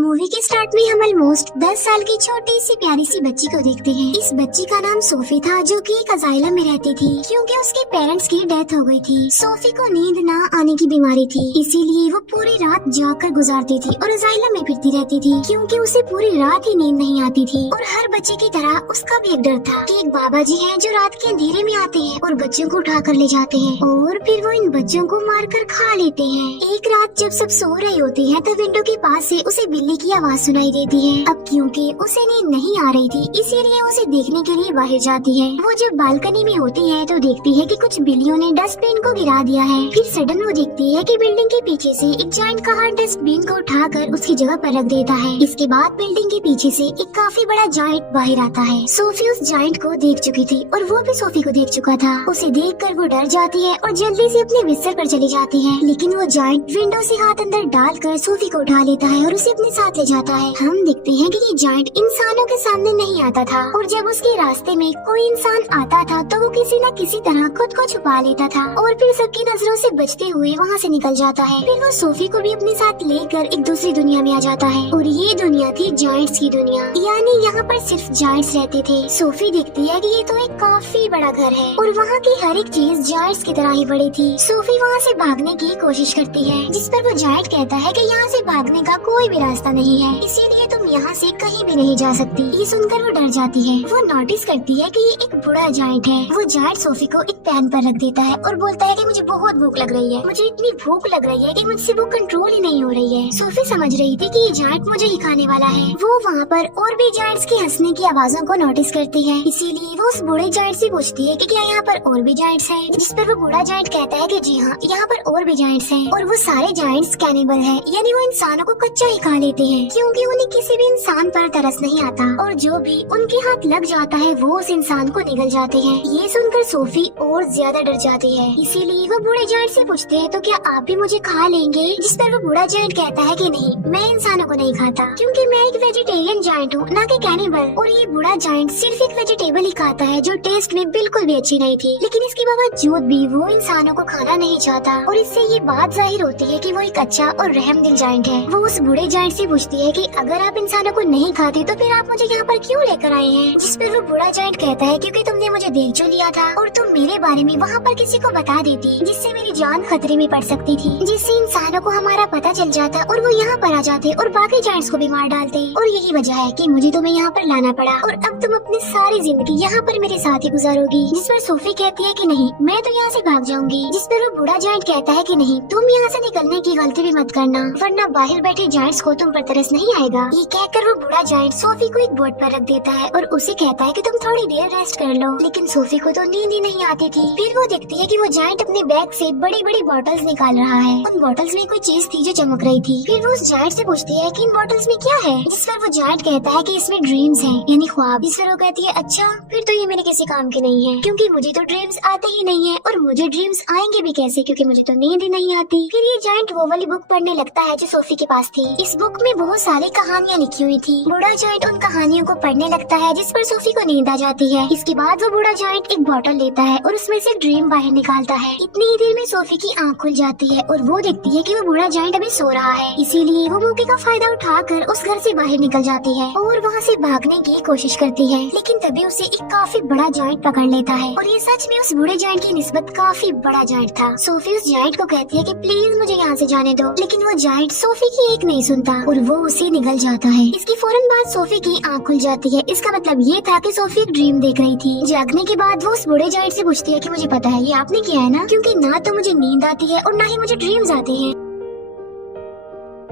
Movie के start में हम ऑलमोस्ट 10 साल की छोटी सी प्यारी सी बच्ची को देखते हैं। इस बच्ची का नाम सोफी था, जो कि एक अजाइलम में रहती थी क्योंकि उसके पेरेंट्स की डेथ हो गई थी। सोफी को नींद न आने की बीमारी थी, इसीलिए वो पूरी रात जागकर गुजारती थी और अजाइलम में फिरती रहती थी क्योंकि उसे पूरी रात ही नींद नहीं आती थी। और हर बच्चे की तरह उसका भी एक डर था कि एक बाबा जी है जो रात के अंधेरे में आते हैं और बच्चों को उठा कर ले जाते हैं और फिर वो इन बच्चों को मार कर खा लेते हैं। एक रात जब सब सो रहे होते हैं तो विंडो के पास से उसे बिल्ली की आवाज सुनाई देती है। अब क्योंकि उसे नींद नहीं आ रही थी, इसीलिए उसे देखने के लिए बाहर जाती है। वो जब बालकनी में होती है तो देखती है कि कुछ बिल्लियों ने डस्टबिन को गिरा दिया है। फिर सडन वो देखती है कि बिल्डिंग के पीछे से एक जायंट कार डस्टबिन को उठाकर उसकी जगह पर रख देता है। इसके बाद बिल्डिंग के पीछे से एक काफी बड़ा जायंट बाहर आता है। सोफी उस जायंट को देख चुकी थी और वो भी सोफी को देख चुका था। उसे देखकर वो डर जाती है और जल्दी से अपने बिस्तर पर चली जाती है, लेकिन वो जायंट विंडो से हाथ अंदर डालकर सोफी को उठा लेता है और उसे अपने साथ ले जाता है। हम देखते हैं कि ये जायंट इंसानों के सामने नहीं आता था और जब उसके रास्ते में कोई इंसान आता था तो वो किसी न किसी तरह खुद को छुपा लेता था और फिर सबकी नजरों से बचते हुए वहाँ से निकल जाता है। फिर वो सोफी को भी अपने साथ लेकर एक दूसरी दुनिया में आ जाता है और ये दुनिया थी जायंट्स की दुनिया, यानी यहाँ पर सिर्फ जायंट्स रहते थे। सोफी देखती है कि ये तो एक काफी बड़ा घर है और वहाँ की हर एक चीज जायंट्स की तरह ही बड़ी थी। सोफी वहाँ से भागने की कोशिश करती है, जिस पर वो जायंट कहता है कि यहाँ से भागने का कोई भी रास्ता नहीं है, इसीलिए तुम यहाँ से कहीं भी नहीं जा सकती। ये सुनकर वो डर जाती है। वो नोटिस करती है कि ये एक बूढ़ा जायंट है। वो जायंट सोफी को एक पैन पर रख देता है और बोलता है कि मुझे बहुत भूख लग रही है, मुझे इतनी भूख लग रही है कि मुझसे वो कंट्रोल ही नहीं हो रही है। सोफी समझ रही थी कि ये जायंट मुझे ही खाने वाला है। वो वहाँ पर और भी जायंट्स के हंसने की आवाजों को नोटिस करती है, इसीलिए वो उस बूढ़े जायंट से पूछती है कि क्या यहाँ पर और भी जायंट्स हैं, जिस पर वो बूढ़ा जायंट कहता है कि जी हाँ, यहाँ पर और भी जायंट्स हैं और वो सारे जायंट्स कैनिबल है, यानी वो इंसानों को कच्चा ही खा लेते हैं क्योंकि उन्हें किसी भी इंसान पर तरस नहीं आता और जो भी उनके हाथ लग जाता है वो उस इंसान को निगल जाते हैं। ये सुनकर सोफी और ज्यादा डर जाती है, इसीलिए वो बूढ़े जायंट से पूछते हैं तो क्या आप भी मुझे खा लेंगे, जिस पर वो बूढ़ा जायंट कहता है कि नहीं, मैं इंसानों को नहीं खाता क्योंकि मैं एक वेजिटेरियन जायंट हूँ, ना कि कैनिबल। और ये बूढ़ा जायंट सिर्फ एक वेजिटेबल ही खाता है जो टेस्ट में बिल्कुल भी अच्छी नहीं थी, लेकिन इसके बावजूद भी वो इंसानों को खाना नहीं चाहता और इससे ये बात जाहिर होती है कि वो एक अच्छा और रहमदिल जायंट है। वो उस बूढ़े जायंट से पूछती है कि अगर आप इंसानों को नहीं खाते तो फिर आप मुझे यहाँ पर क्यों लेकर आए हैं, जिस पर वो बूढ़ा जायंट कहता है क्योंकि तुमने मुझे देख जो लिया था और तुम मेरे बारे में वहाँ पर किसी को बता देती जिससे मेरी जान खतरे में पड़ सकती थी, जिससे इंसानों को हमारा पता चल जाता और वो यहाँ पर आ जाते और बाकी जायंट्स को भी मार डालते। और यही वजह है कि मुझे तुम्हें यहाँ पर लाना पड़ा और अब तुम अपनी सारी जिंदगी यहाँ पर मेरे साथ ही गुजारोगी। जिस पर सोफी कहती है कि नहीं, मैं तो यहाँ से भाग जाऊंगी, जिस पर वो बूढ़ा जायंट कहता है कि नहीं, तुम यहाँ से निकलने की गलती भी मत करना वरना बाहर बैठे जायंट्स को तुम पर तरस नहीं आएगा। ये कहकर वो बूढ़ा जायंट सोफी को एक बोर्ड पर रख देता है और उसे कहता है कि तुम थोड़ी देर रेस्ट कर लो, लेकिन सोफी को तो नींद ही नहीं आती थी। फिर वो देखती है कि वो जायंट अपने बैग से बड़ी बड़ी बॉटल्स निकाल रहा है। उन बॉटल्स में कोई चीज थी जो चमक रही थी। फिर वो उस जायंट से पूछती है कि इन बॉटल्स में क्या है, जिस पर वो जायंट कहता है कि इसमें ड्रीम्स हैं, यानी ख्वाब। जिस पर वो कहती है अच्छा, फिर तो ये मेरे किसी काम के नहीं है क्योंकि मुझे तो ड्रीम्स आते ही नहीं है और मुझे ड्रीम्स आएंगे भी कैसे क्योंकि मुझे तो नींद ही नहीं आती। फिर ये जायंट वो वाली बुक पढ़ने लगता है जो सोफी के पास थी। इस बुक में बहुत सारी कहानियाँ लिखी हुई थी। बूढ़ा जायंट उन कहानियों को पढ़ने लगता है, जिस पर सोफी को नींद आ जाती है। इसके बाद वो बूढ़ा जायंट एक बोतल लेता है और उसमें से ड्रीम बाहर निकालता है। इतनी ही देर में सोफी की आंख खुल जाती है और वो देखती है कि वो बूढ़ा जायंट अभी सो रहा है, इसीलिए वो मौके का फायदा उठाकर उस घर से बाहर निकल जाती है और वहाँ से भागने की कोशिश करती है, लेकिन तभी उसे एक काफी बड़ा जायंट पकड़ लेता है और ये सच में उस बूढ़े जायंट की निस्बत काफी बड़ा जायंट था। सोफी उस जायंट को कहती है कि प्लीज मुझे यहाँ से जाने दो, लेकिन वो जायंट सोफी की एक नहीं सुनता और वो उसे निगल जाता है। इसकी फौरन बाद सोफी की आंख खुल जाती है। इसका मतलब ये था कि सोफी एक ड्रीम देख रही थी। जागने के बाद वो उस बूढ़े जायंट से पूछती है कि मुझे पता है ये आपने किया है ना, क्योंकि ना तो मुझे नींद आती है और ना ही मुझे ड्रीम्स आते हैं,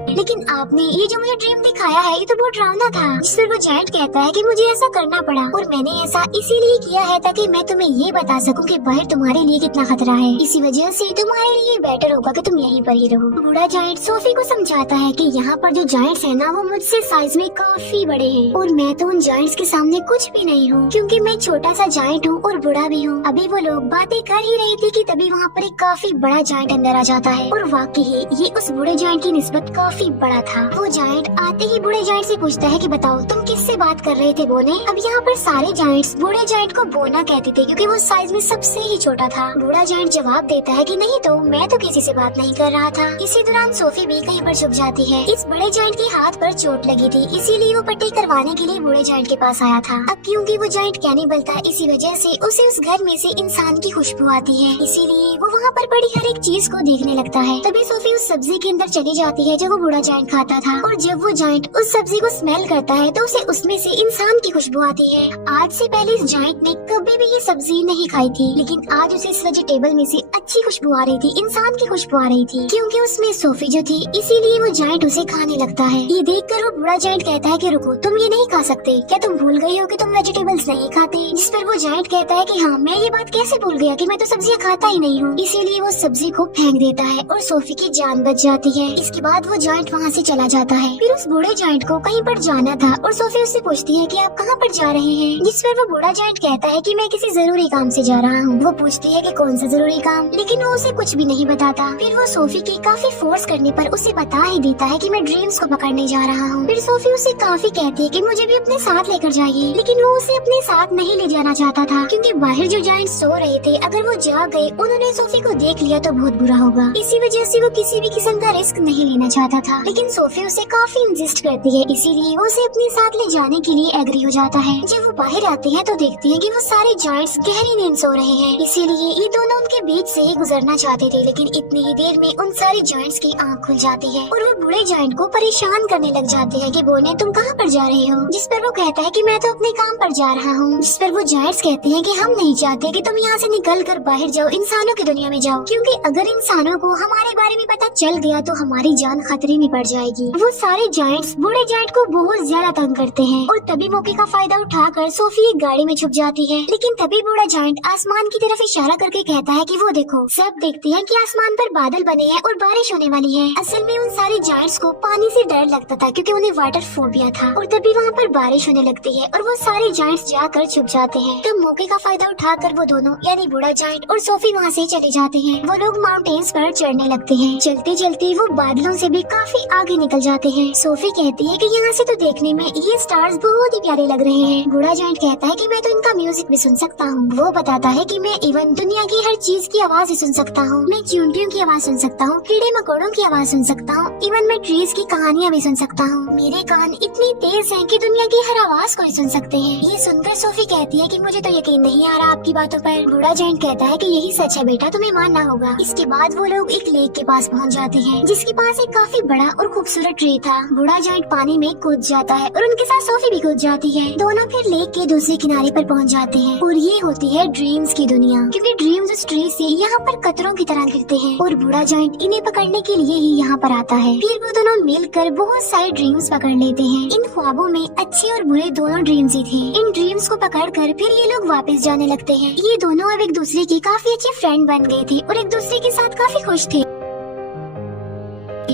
लेकिन आपने ये जो मुझे ड्रीम दिखाया है ये तो बहुत डरावना था। जिस पर वो जायंट कहता है कि मुझे ऐसा करना पड़ा और मैंने ऐसा इसीलिए किया है ताकि मैं तुम्हें ये बता सकूं कि बाहर तुम्हारे लिए कितना खतरा है, इसी वजह से तुम्हारे लिए बेटर होगा कि तुम यहीं पर ही रहो। बूढ़ा जायंट सोफी को समझाता है कि यहाँ पर जो जायंट्स है ना वो मुझसे साइज में काफी बड़े हैं और मैं तो उन जायंट्स के सामने कुछ भी नहीं हूँ क्योंकि मैं छोटा सा जायंट हूँ और बूढ़ा भी हूँ। अभी वो लोग बातें कर ही रही थी कि तभी वहाँ पर एक काफी बड़ा जायंट अंदर आ जाता है और वाकई ये उस बूढ़े जायंट की निस्बत काफी बड़ा था। वो जायंट आते ही बूढ़े जायंट से पूछता है कि बताओ तुम किससे बात कर रहे थे बोने। अब यहाँ पर सारे जायंट्स बूढ़े जायंट को बोना कहते थे क्योंकि वो साइज में सबसे ही छोटा था। बूढ़ा जायंट जवाब देता है कि नहीं तो मैं तो किसी से बात नहीं कर रहा था। इसी दौरान सोफी भी कहीं पर छुप जाती है। इस बड़े जायंट के हाथ पर चोट लगी थी, इसीलिए वो पट्टी करवाने के लिए बूढ़े जायंट के पास आया था। अब क्योंकि वो जायंट कैनिबल था, इसी वजह से उसे उस घर में से इंसान की खुशबू आती है, इसीलिए वो वहाँ पर पड़ी हर एक चीज को देखने लगता है। तभी सोफी उस सब्जी के अंदर चली जाती है जो वो बूढ़ा जायंट खाता था, और जब वो जायंट उस सब्जी को स्मेल करता है तो उसे उसमें से इंसान की खुशबू आती है। आज से पहले इस जायंट ने कभी भी ये सब्जी नहीं खाई थी, लेकिन आज उसे इस वेजिटेबल में से अच्छी खुशबू आ रही थी, इंसान की खुशबू आ रही थी, क्योंकि उसमें सोफी जो थी, इसीलिए वो जायंट उसे खाने लगता है। ये देखकर वो बूढ़ा जायंट कहता है कि रुको, तुम ये नहीं खा सकते, क्या तुम भूल गई हो कि तुम वेजिटेबल्स नहीं खाते। जिस पर वो जायंट कहता है कि हाँ, मैं ये बात कैसे भूल गया कि मैं तो सब्जियां खाता ही नहीं हूँ। इसीलिए वो सब्जी को फेंक देता है और सोफी की जान बच जाती है। इसके बाद वो जायंट वहाँ से चला जाता है। फिर उस बूढ़े जायंट को कहीं पर जाना था और सोफी उससे पूछती है कि आप कहाँ पर जा रहे हैं। जिस पर वो बूढ़ा जायंट कहता है कि मैं किसी जरूरी काम से जा रहा हूँ। वो पूछती है कि कौन सा जरूरी काम, लेकिन वो उसे कुछ भी नहीं बताता। फिर वो सोफी के काफी फोर्स करने पर उसे बता ही देता है कि मैं ड्रीम्स को पकड़ने जा रहा हूँ। फिर सोफी उसे काफी कहती है कि मुझे भी अपने साथ लेकर जाइए, लेकिन वो उसे अपने साथ नहीं ले जाना चाहता था, क्योंकि बाहर जो जायंट सो रहे थे, अगर वो जाग गए, उन्होंने सोफी को देख लिया तो बहुत बुरा होगा। इसी वजह से वो किसी भी किस्म का रिस्क नहीं लेना चाहता था, लेकिन सोफी उसे काफी इंसिस्ट करती है, इसीलिए वो उसे अपने साथ ले जाने के लिए एग्री हो जाता है। जब वो बाहर आते हैं तो देखते हैं कि वो सारे जायंट्स गहरी नींद सो रहे हैं, इसीलिए ये दोनों उनके बीच से ही गुजरना चाहते थे, लेकिन इतनी ही देर में उन सारे जायंट्स की आंख खुल जाती है और वो बूढ़े जायंट को परेशान करने लग जाते हैं कि बोने तुम कहाँ पर जा रहे हो। जिस पर वो कहता है कि मैं तो अपने काम पर जा रहा हूँ। जिस पर वो जायंट्स कहते हैं कि हम नहीं चाहते कि तुम यहाँ से निकल कर बाहर जाओ, इंसानों की दुनिया में जाओ, क्योंकि अगर इंसानों को हमारे बारे में पता चल गया तो हमारी जान खतरे में पड़ जाएगी। वो सारे जायंट्स बूढ़े जायंट को बहुत ज्यादा तंग करते हैं और तभी मौके का फायदा उठाकर सोफी एक गाड़ी में छुप जाती है। लेकिन तभी बूढ़ा जायंट आसमान की तरफ इशारा करके कहता है कि वो देखो। सब देखते हैं कि आसमान पर बादल बने हैं और बारिश होने वाली है। असल में उन सारे जायंट्स को पानी से डर लगता था, क्योंकि उन्हें वाटर फोबिया था, और तभी वहाँ पर बारिश होने लगती है और वो सारे जायंट्स जाकर छुप जाते हैं। तो मौके का फायदा उठाकर वो दोनों यानी बूढ़ा जायंट और सोफी वहाँ से चले जाते हैं। वो लोग माउंटेन्स पर चढ़ने लगते हैं। चलते चलते वो बादलों से भी काफी आगे निकल जाते हैं। सोफी कहती है कि यहाँ से तो देखने में ये स्टार्स बहुत ही प्यारे लग रहे हैं। बूढ़ा जायंट कहता है कि मैं तो इनका म्यूजिक भी सुन सकता हूँ। वो बताता है कि मैं इवन दुनिया की हर चीज की आवाज ही सुन सकता हूँ। मैं चींटियों की आवाज सुन सकता हूँ, कीड़े मकोड़ों की आवाज सुन सकता हूँ, इवन मैं ट्रीज की कहानियाँ भी सुन सकता हूँ। मेरे कान इतनी तेज हैं कि दुनिया की हर आवाज को ही सुन सकते हैं। ये सुनकर सोफी कहती है कि मुझे तो यकीन नहीं आ रहा आपकी बातों पर। बूढ़ा जायंट कहता है कि यही सच है बेटा, तुम्हें मानना होगा। इसके बाद वो लोग एक लेक के पास पहुँच जाते हैं, जिसके पास एक काफी बड़ा और खूबसूरत ट्री था। बूढ़ा जायंट पानी में कूद जाता है और उनके साथ सोफी भी कूद जाती है। दोनों फिर लेक के दूसरे किनारे पर पहुँच जाते हैं और ये होती है ड्रीम्स की दुनिया, क्योंकि ड्रीम्स उस ट्री से यहाँ पर कतरों की तरह गिरते हैं और बूढ़ा जायंट इन्हें पकड़ने के लिए ही यहाँ पर आता है। फिर वो दोनों मिलकर बहुत सारे ड्रीम्स पकड़ लेते हैं। इन ख्वाबों में अच्छे और बुरे दोनों ड्रीम्स ही थे। इन ड्रीम्स को पकड़कर फिर ये लोग वापस जाने लगते हैं। ये दोनों अब एक दूसरे के काफी अच्छे फ्रेंड बन गए थे और एक दूसरे के साथ काफी खुश थे।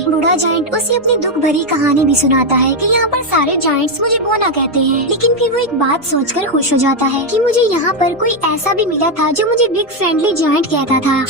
बूढ़ा जायंट उसे अपनी दुख भरी कहानी भी सुनाता है कि यहाँ पर सारे जायंट्स मुझे बोना कहते हैं, लेकिन फिर वो एक बात सोचकर खुश हो जाता है कि मुझे यहाँ पर कोई ऐसा भी मिला था जो मुझे बिग फ्रेंडली जायंट कहता था।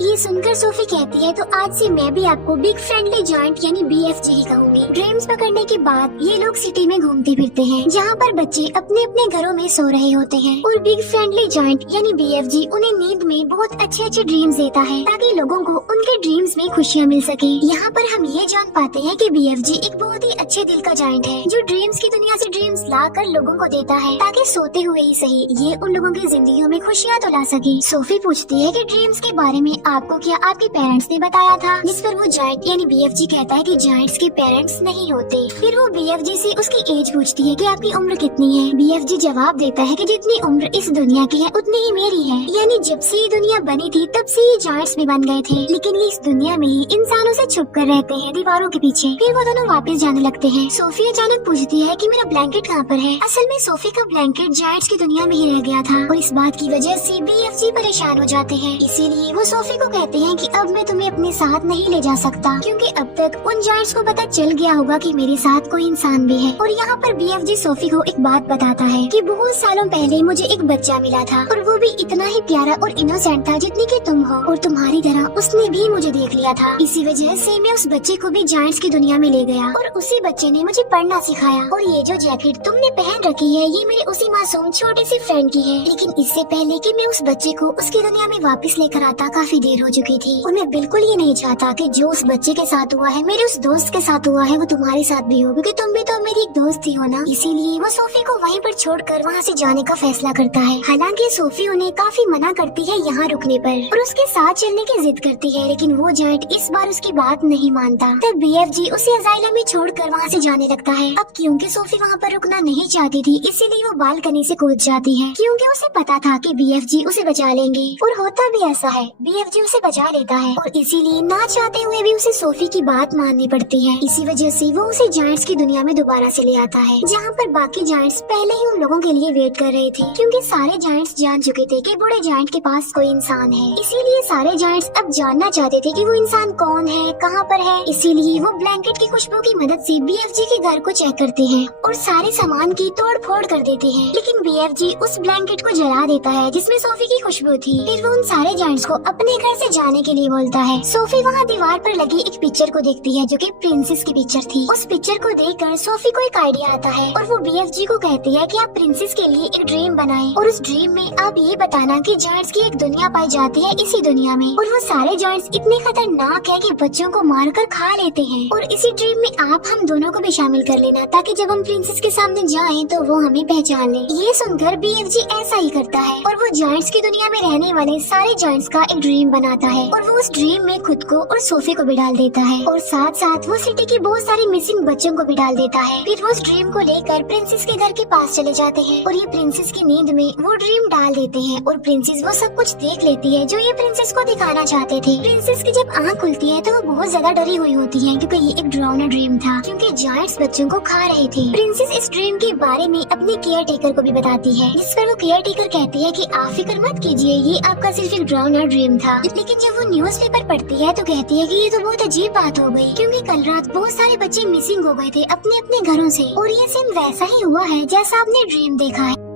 ये सुनकर सोफी कहती है तो आज से मैं भी आपको बिग फ्रेंडली जायंट यानी BFG ही कहूँगी। ड्रीम्स पकड़ने के बाद ये लोग सिटी में घूमते फिरते हैं, जहाँ पर बच्चे अपने अपने घरों में सो रहे होते हैं और बिग फ्रेंडली जायंट यानी BFG उन्हें नींद में बहुत अच्छे अच्छे ड्रीम्स देता है, ताकि लोगों को उनके ड्रीम्स में खुशियाँ मिल सके। यहाँ पर हम ये जान पाते हैं कि BFG एक बहुत ही अच्छे दिल का जायंट है, जो ड्रीम्स की दुनिया से ड्रीम्स लाकर लोगों को देता है, ताकि सोते हुए ही सही ये उन लोगों की जिंदगियों में खुशियाँ तो ला सके। सोफी पूछती है कि ड्रीम्स के बारे में आपको क्या आपके पेरेंट्स ने बताया था, जिस पर वो जायंट यानी BFG कहता है कि जायंट्स के पेरेंट्स नहीं होते। फिर वो BFG से उसकी एज पूछती है कि आपकी उम्र कितनी है। BFG जवाब देता है कि जितनी उम्र इस दुनिया की है उतनी ही मेरी है, यानी जब से ये दुनिया बनी थी तब से ये जायंट्स भी बन गए थे, लेकिन ये इस दुनिया में ही इंसानों से छुप कर रहते हैं दीवारों के पीछे। फिर वो दोनों वापस जाने लगते हैं। सोफी अचानक पूछती है कि मेरा ब्लैंकेट कहाँ पर है। असल में सोफी का ब्लैंकेट जायंट्स की दुनिया में ही रह गया था और इस बात की वजह से BFG परेशान हो जाते हैं। इसीलिए वो सोफी को कहते हैं कि अब मैं तुम्हें अपने साथ नहीं ले जा सकता, क्योंकि अब तक उन जायंट्स को पता चल गया होगा कि मेरे साथ कोई इंसान भी है। और यहाँ पर BFG सोफी को एक बात बताता है कि बहुत सालों पहले मुझे एक बच्चा मिला था और वो भी इतना ही प्यारा और इनोसेंट था जितनी कि तुम हो, और तुम्हारी तरह उसने भी मुझे देख लिया था। इसी वजह से इसीलिए मैं उस बच्चे को भी जायंट्स की दुनिया में ले गया और उसी बच्चे ने मुझे पढ़ना सिखाया। और ये जो जैकेट तुमने पहन रखी है ये मेरे उसी मासूम छोटे से फ्रेंड की है। लेकिन इससे पहले कि मैं उस बच्चे को उसकी दुनिया में वापस लेकर आता काफी देर हो चुकी थी और मैं बिल्कुल ये नहीं चाहता कि जो उस बच्चे के साथ हुआ है मेरे उस दोस्त के साथ हुआ है वो तुम्हारे साथ भी हो, क्योंकि तुम भी तो मेरी एक दोस्त ही हो ना। इसीलिए वो सोफी को वहीं पर छोड़कर वहाँ से जाने का फैसला करता है। हालांकि सोफी उन्हें काफी मना करती है यहाँ रुकने पर और उसके साथ चलने की जिद करती है, लेकिन वो जायंट इस बार उसकी बात नहीं मानता। तब BFG उसे अजाइलम में छोड़कर वहाँ से जाने लगता है। अब क्योंकि सोफी वहाँ पर रुकना नहीं चाहती थी इसीलिए वो बालकनी से कूद जाती है, क्योंकि उसे पता था कि BFG उसे बचा लेंगे। और होता भी ऐसा है, BFG उसे बचा लेता है और इसीलिए ना चाहते हुए भी उसे सोफी की बात माननी पड़ती है। इसी वजह से वो उसे जायंट्स की दुनिया में दोबारा से ले आता है, जहाँ पर बाकी जायंट्स पहले ही उन लोगों के लिए वेट कर रहे थे, क्योंकि सारे जायंट्स जान चुके थे कि बूढ़े जायंट के पास कोई इंसान है। इसीलिए सारे जायंट्स अब जानना चाहते थे कि वो इंसान कौन है, कहाँ पर है। इसीलिए वो ब्लैंकेट की खुशबू की मदद से BFG के घर को चेक करते हैं और सारे सामान की तोड़ फोड़ कर देते हैं। लेकिन BFG उस ब्लैंकेट को जला देता है जिसमें सोफी की खुशबू थी। फिर वो उन सारे जायंट्स को अपने घर से जाने के लिए बोलता है। सोफी वहाँ दीवार पर लगी एक पिक्चर को देखती है जो कि प्रिंसेस की पिक्चर थी। उस पिक्चर को देखकर सोफी को एक आइडिया आता है और वो BFG को कहती है कि आप प्रिंसेस के लिए एक ड्रीम बनाएं और उस ड्रीम में आप ये बताना कि जायंट्स की एक दुनिया पाई जाती है इसी दुनिया में और वो सारे जायंट्स इतने खतरनाक है कि बच्चों को मारकर खा लेते हैं। और इसी ड्रीम में आप हम दोनों को भी शामिल कर लेना ताकि जब हम प्रिंसेस के सामने जाएं तो वो हमें पहचान ले। ये सुनकर BFG ऐसा ही करता है और वो जायंट्स की दुनिया में रहने वाले सारे जायंट्स का एक ड्रीम बनाता है और वो उस ड्रीम में खुद को और सोफी को भी डाल देता है और साथ साथ वो सिटी की बहुत सारे मिसिंग बच्चों को भी डाल देता है। फिर वो उस ड्रीम को लेकर प्रिंसेस के घर के पास चले जाते हैं और ये प्रिंसेस की नींद में वो ड्रीम डाल देते हैं और प्रिंसेस वो सब कुछ देख लेती है जो ये प्रिंसेस को दिखाना चाहते थे। प्रिंसेस की जब आँख खुलती है तो वो बहुत ज्यादा डरी हुई होती है क्योंकि ये एक डरावना ड्रीम था, क्योंकि जायंट्स बच्चों को खा रहे थे। प्रिंसेस इस ड्रीम के बारे में अपने केयर टेकर को भी बताती है, जिस पर वो केयर टेकर कहती है कि आप फिक्र मत कीजिए, ये आपका सिर्फ एक डरावना ड्रीम था। लेकिन जब वो न्यूज़पेपर पढ़ती है तो कहती है कि ये तो बहुत अजीब बात हो गई, क्योंकि कल रात बहुत सारे बच्चे मिसिंग हो गए थे अपने अपने घरों से और ये सेम वैसा ही हुआ है जैसा आपने ड्रीम देखा है।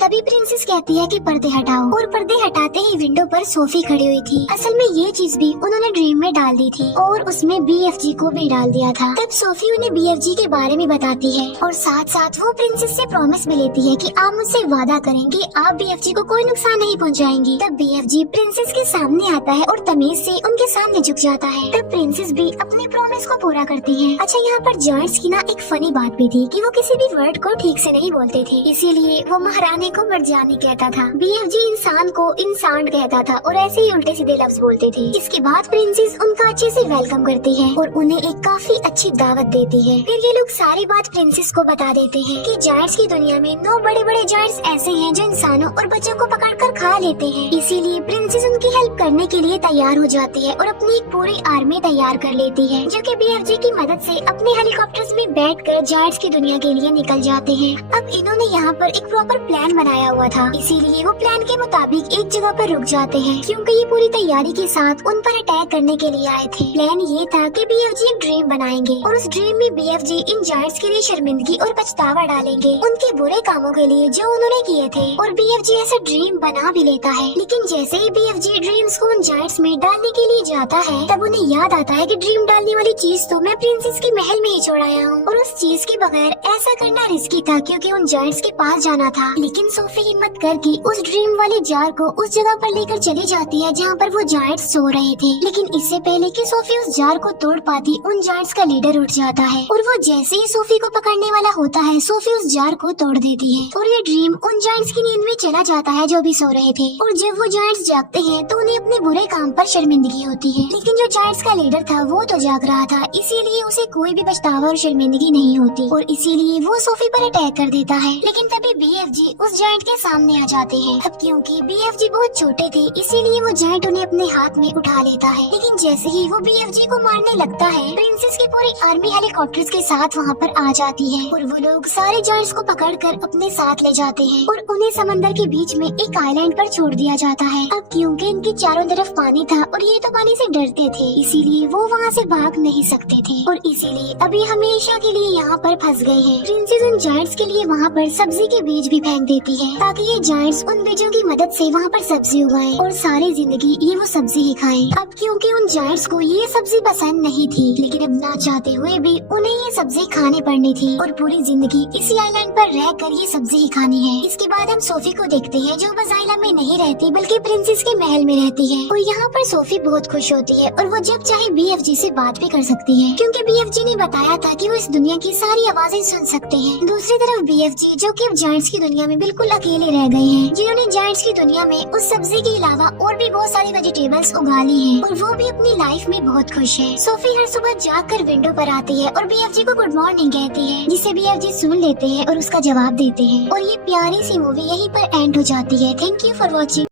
तभी प्रिंसेस कहती है कि पर्दे हटाओ और पर्दे हटाते ही विंडो पर सोफी खड़ी हुई थी। असल में ये चीज भी उन्होंने ड्रीम में डाल दी थी और उसमें BFG को भी डाल दिया था। तब सोफी उन्हें BFG के बारे में बताती है और साथ साथ वो प्रिंसेस से प्रॉमिस भी लेती है कि आप मुझसे वादा करें कि आप BFG को कोई नुकसान नहीं पहुंचाएंगी। तब BFG प्रिंसेस के सामने आता है और तमीज से उनके सामने झुक जाता है। तब प्रिंसेस भी अपने प्रॉमिस को पूरा करती है। अच्छा, यहाँ पर जायंट्स की ना एक फनी बात भी थी कि वो किसी भी वर्ड को ठीक से नहीं बोलते थे, इसीलिए वो महारानी को मर्जानी कहता था। BFG इंसान को इंसान कहता था और ऐसे ही उल्टे सीधे लफ्ज बोलते थे। इसके बाद प्रिंसेस उनका अच्छे से वेलकम करती है और उन्हें एक काफी अच्छी दावत देती है। फिर ये लोग सारी बात प्रिंसेस को बता देते हैं कि जायंट्स की दुनिया में 9 बड़े बड़े जायंट्स ऐसे हैं जो इंसानों और बच्चों को पकड़कर खा लेते हैं। इसीलिए प्रिंसेस उनकी हेल्प करने के लिए तैयार हो जाती है और अपनी एक पूरी आर्मी तैयार कर लेती है, जो कि BFG की मदद से अपने हेलीकॉप्टर्स में बैठकर जायंट्स की दुनिया के लिए निकल जाते हैं। अब इन्होंने यहाँ पर एक प्रॉपर प्लान बनाया हुआ था, इसीलिए वो प्लान के मुताबिक एक जगह पर रुक जाते हैं, क्योंकि ये पूरी तैयारी के साथ उन पर अटैक करने के लिए आए थे। प्लान ये था कि BFG एक ड्रीम बनाएंगे और उस ड्रीम में BFG इन जायंट्स के लिए शर्मिंदगी और पछतावा डालेंगे उनके बुरे कामों के लिए जो उन्होंने किए थे। और BFG ऐसा ड्रीम बना भी लेता है, लेकिन जैसे ही BFG ड्रीम्स को उन जायंट्स में डालने के लिए जाता है तब उन्हें याद आता है कि ड्रीम डालने वाली चीज तो मैं प्रिंसेस के महल में ही छोड़ आया हूँ और उस चीज के बगैर ऐसा करना रिस्की था, क्योंकि उन जायंट्स के पास जाना था। लेकिन सोफी हिम्मत करके उस ड्रीम वाले जार को उस जगह पर लेकर चली जाती है जहाँ पर वो जायंट्स सो रहे थे। लेकिन इससे पहले कि सोफी उस जार को तोड़ पाती, उन जायंट्स का लीडर उठ जाता है और वो जैसे ही सोफी को पकड़ने वाला होता है सोफी उस जार को तोड़ देती है और ये ड्रीम उन जायंट्स की नींद में चला जाता है जो भी सो रहे थे। और जब वो जायंट्स जागते हैं तो उन्हें अपने बुरे काम पर शर्मिंदगी होती है, लेकिन जो जायंट्स का लीडर था वो तो जाग रहा था, इसीलिए उसे कोई भी पछतावा और शर्मिंदगी नहीं होती और इसीलिए वो सोफी पर अटैक कर देता है। लेकिन तभी BFG उस जायंट के सामने आ जाते हैं। अब क्योंकि BFG बहुत छोटे थे इसीलिए वो जायंट उन्हें अपने हाथ में उठा लेता है। लेकिन जैसे ही वो BFG को मारने लगता है प्रिंसेस की पूरी आर्मी हेलीकॉप्टर्स के साथ वहाँ पर आ जाती है और वो लोग सारे जायंट्स को पकड़कर अपने साथ ले जाते हैं और उन्हें समंदर के बीच में एक आइलैंड पर छोड़ दिया जाता है। अब क्योंकि इनके चारों तरफ पानी था और ये तो पानी से डरते थे इसीलिए वो वहाँ से भाग नहीं सकते थे और इसीलिए अभी हमेशा के लिए यहाँ पर फंस गए हैं। प्रिंसेस उन जायंट्स के लिए वहाँ पर सब्जी के बीज भी फेंक देती जाती है ताकि ये जायंट्स उन बीजों की मदद से वहाँ पर सब्जी उगाएं और सारी जिंदगी ये वो सब्जी ही खाएं। अब क्योंकि उन जायंट्स को ये सब्जी पसंद नहीं थी, लेकिन अब ना चाहते हुए भी उन्हें ये सब्जी खानी पड़नी थी और पूरी जिंदगी इसी आइलैंड पर रहकर ये सब्जी ही खानी है। इसके बाद हम सोफी को देखते हैं जो बस आइलैंड में नहीं रहती बल्कि प्रिंसेस के महल में रहती है और यहाँ पर सोफी बहुत खुश होती है और वो जब चाहे BFG से बात भी कर सकती है क्योंकि BFG ने बताया था कि वो इस दुनिया की सारी आवाजें सुन सकते हैं। दूसरी तरफ BFG जो कि अब जायंट्स की दुनिया में बिल्कुल अकेले रह गए हैं, जिन्होंने जायंट्स की दुनिया में उस सब्जी के अलावा और भी बहुत सारी वेजिटेबल्स उगा ली हैं और वो भी अपनी लाइफ में बहुत खुश है। सोफी हर सुबह जाकर विंडो पर आती है और BFG को गुड मॉर्निंग कहती है, जिसे BFG सुन लेते हैं और उसका जवाब देते हैं और ये प्यारी सी मूवी यहीं पर एंड हो जाती है। Thank you for watching.